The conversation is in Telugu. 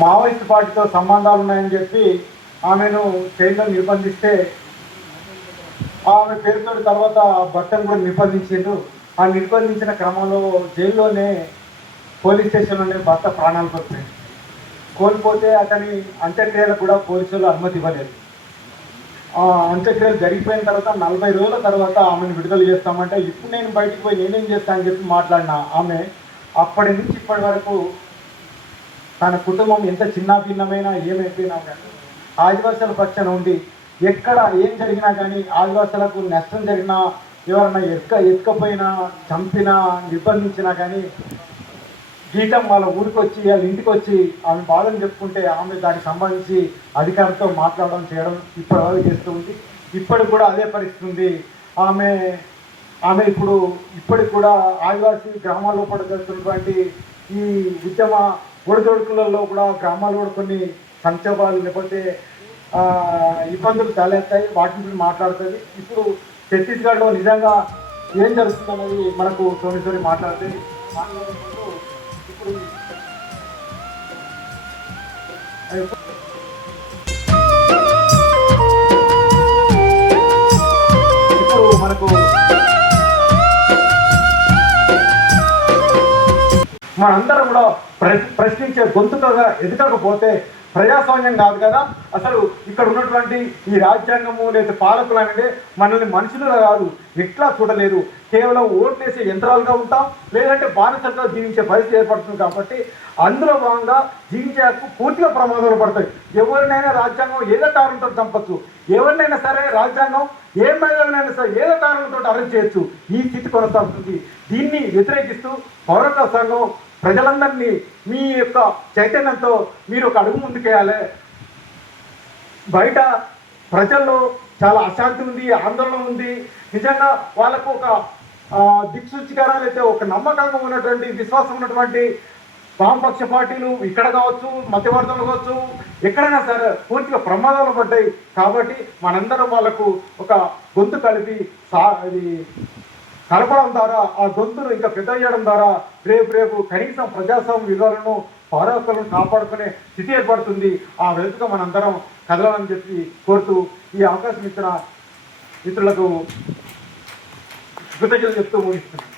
మావోయిస్ట్ పార్టీతో సంబంధాలు ఉన్నాయని చెప్పి ఆమెను చైన్లో నిర్బంధిస్తే ఆమె పేరుతో తర్వాత భర్తను కూడా నిర్బంధించిండు ఆ నిర్బంధించిన క్రమంలో జైల్లోనే పోలీస్ స్టేషన్లోనే భర్త ప్రాణాలు కోల్పోయింది. కోల్పోతే అతని అంత్యక్రియలకు కూడా పోలీసులు అనుమతి ఇవ్వలేదు. ఆ అంత్యక్రియలు జరిగిపోయిన తర్వాత నలభై రోజుల తర్వాత ఆమెను విడుదల చేస్తామంటే ఇప్పుడు నేను బయటికి పోయి నేనేం చేస్తానని చెప్పి మాట్లాడిన ఆమె అప్పటి నుంచి ఇప్పటి వరకు తన కుటుంబం ఎంత చిన్న భిన్నమైనా ఏమైపోయినా కానీ ఆదివాసుల పక్షాన ఉండి ఎక్కడ ఏం జరిగినా కానీ ఆదివాసులకు నష్టం జరిగినా ఎవరన్నా ఎక్క ఎత్తుకపోయినా చంపినా నిర్బంధించినా కానీ గీతం వాళ్ళ ఊరికి వచ్చి వాళ్ళ ఇంటికి వచ్చి ఆమె బాధను చెప్పుకుంటే ఆమె దానికి సంబంధించి అధికారితో మాట్లాడడం చేయడం ఇప్పటివరకు చేస్తూ ఉంది. ఇప్పటికి కూడా అదే పరిస్థితి ఉంది. ఆమె ఆమె ఇప్పుడు ఇప్పటికి కూడా ఆదివాసీ గ్రామాల్లో పడుతున్నటువంటి ఈ ఉద్యమ ఒడిదొడుకులలో కూడా గ్రామాలు కూడా కొన్ని సంక్షోభాలు లేకపోతే ఇబ్బందులు తలెత్తాయి వాటి గురించి మాట్లాడుతుంది. ఇప్పుడు ఛత్తీస్గఢ్లో నిజంగా ఏం జరుగుతుందనేది మనకు సోమేశ్వరి మాట్లాడుతుంది మాట్లాడుకుంటూ ఇప్పుడు మనందరం కూడా ప్ర- ప్రశ్నించే గొంతుకగా ఎదగకపోతే ప్రజాస్వామ్యం కాదు కదా. అసలు ఇక్కడ ఉన్నటువంటి ఈ రాజ్యాంగము లేదా పాలకులు అనేది మనల్ని మనుషులుగా కాదు ఎట్లా చూడలేదు కేవలం ఓట్లేసే యంత్రాలుగా ఉంటాం లేదంటే బానిసలుగా జీవించే పరిస్థితి ఏర్పడుతుంది కాబట్టి అందులో భాగంగా జీవించే హక్కు పూర్తిగా ప్రమాదాలు పడతాయి. ఎవరినైనా రాజ్యాంగం ఏదో కారణంతో చంపచ్చు? ఎవరినైనా సరే రాజ్యాంగం ఏ మేధావినైనా సరే ఏదో కారణంతో అరెస్ట్ చేయొచ్చు? ఈ స్థితి కొనసాగుతుంది. దీన్ని వ్యతిరేకిస్తూ పౌరత్వ సంఘం ప్రజలందరినీ మీ యొక్క చైతన్యంతో మీరు ఒక అడుగు ముందుకేయాలి. బయట ప్రజల్లో చాలా అశాంతి ఉంది ఆందోళన ఉంది. నిజంగా వాళ్ళకు ఒక ఆ, అయితే ఒక నమ్మకంగా ఉన్నటువంటి విశ్వాసం ఉన్నటువంటి వామపక్ష పార్టీలు ఇక్కడ కావచ్చు మధ్యవర్తులు కావచ్చు ఎక్కడైనా సరే పూర్తిగా ప్రమాదాలు పడ్డాయి. కాబట్టి మనందరం వాళ్ళకు ఒక గొంతు కలిపి సా ఇది కలపడం ద్వారా ఆ గొంతును ఇంకా పెద్ద చేయడం ద్వారా రేపు రేపు కనీసం ప్రజాస్వామ్య విలువలను పౌరకులను కాపాడుకునే స్థితి ఏర్పడుతుంది. ఆ వెలుతుగా మనందరం కదలాలని చెప్పి కోరుతూ ఈ అవకాశం ఇచ్చిన మిత్రులకు కృతజ్ఞతలు చెప్తూ ముగిస్తున్నాను.